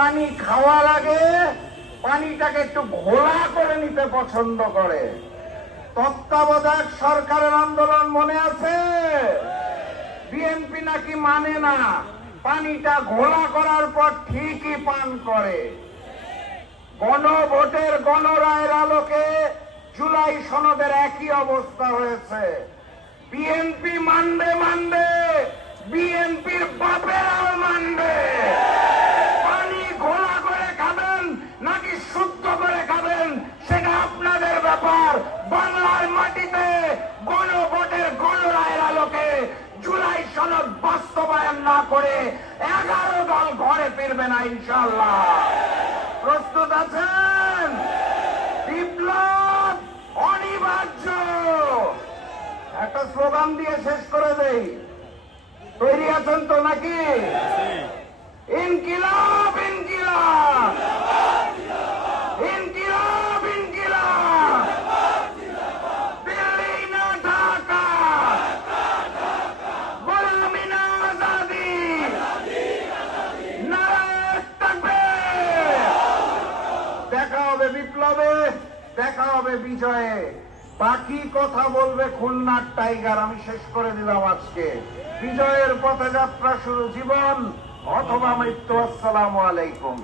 পানি খাওয়া লাগে পানিটাকে একটু ঘোলা করে নিতে পছন্দ করে। তত্ত্বাবধায়ক সরকারের আন্দোলন মনে আছে? বিএনপি নাকি মানে না, পানিটা ঘোলা করার পর ঠিকই পান করে। গণভোটের গণরায়ের আলোকে জুলাই সনদের একই অবস্থা হয়েছে। বিএনপি মানবে মানবে, বিএনপির বাপেরাও মানবে। পানি ঘোলা করে খাবেন নাকি শুদ্ধ করে খাবেন সেটা আপনাদের ব্যাপার। বাংলার মাটিতে গণভোটের গণরায়ের আলোকে জুলাই সনদ বাস্তবায়ন না করে 11 দল ঘরে ফিরবে না ইনশাআল্লাহ। প্রস্তুত আছেন? বিপ্লব অনিবার্য। একটা স্লোগান দিয়ে শেষ করে দেই, তৈরি আছেন তো নাকি? ইনকিলাব ইনকিলাব ইনকিলাব ইনকিলাব, দিল্লি না ঢাকা, গোলামি না আজাদি, নারায়ে তাকবীর। দেখা হবে বিপ্লবে, দেখা হবে বিজয়ে। বাকি কথা বলবে খুলনার টাইগার। আমি শেষ করে দিলাম আজকে। বিজয়ের পথে যাত্রা শুরু, জীবন অথবা মৃত্যু। আসসালামু আলাইকুম।